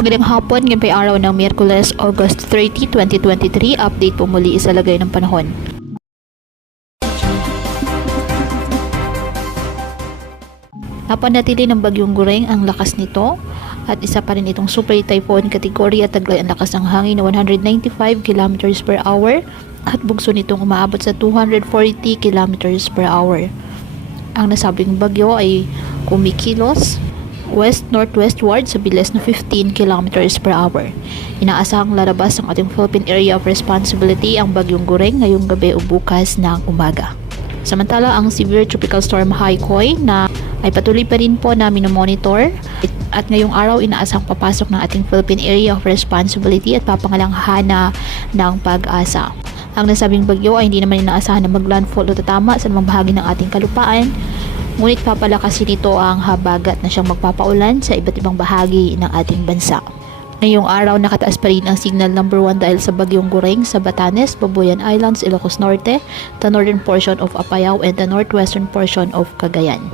Magandang hapon, ngayon pa'y araw ng Miyerkules, August 30, 2023. Update po muli sa lagay ng panahon. Napanatili ng bagyong Gureng ang lakas nito at isa pa rin itong super typhoon category at taglay ang lakas ng hangin na 195 km per hour at bugso nitong umaabot sa 240 km per hour. Ang nasabing bagyo ay kumikilos west-northwestward sa bilis na 15 km per hour. Inaasahang lalabas ang ating Philippine Area of Responsibility ang bagyong Gureng ngayong gabi o bukas ng umaga. Samantala, ang severe tropical storm Haikoi na ay patuloy pa rin po na minomonitor at ngayong araw inaasahang papasok ng ating Philippine Area of Responsibility at papangalanghana ng Pag-asa. Ang nasabing bagyo ay hindi naman inaasahan na maglandfall o tatama sa mga bahagi ng ating kalupaan, ngunit papalakasin nito ang habagat na siyang magpapaulan sa iba't ibang bahagi ng ating bansa. Ngayong araw nakataas pa rin ang signal number 1 dahil sa bagyong Gureng sa Batanes, Babuyan Islands, Ilocos Norte, the northern portion of Apayao and the northwestern portion of Cagayan.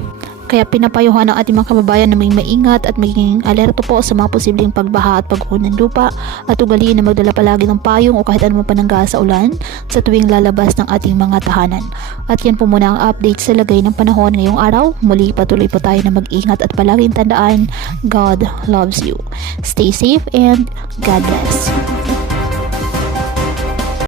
Kaya pinapayuhan ng ating mga kababayan na may maingat at maging alerto po sa mga posibleng pagbaha at pagguho ng lupa at ugaliin na magdala palagi ng payong o kahit anumang panangga sa ulan sa tuwing lalabas ng ating mga tahanan. At yan po muna ang update sa lagay ng panahon ngayong araw. Muli patuloy po tayo na mag-ingat at palaging tandaan, God loves you. Stay safe and God bless.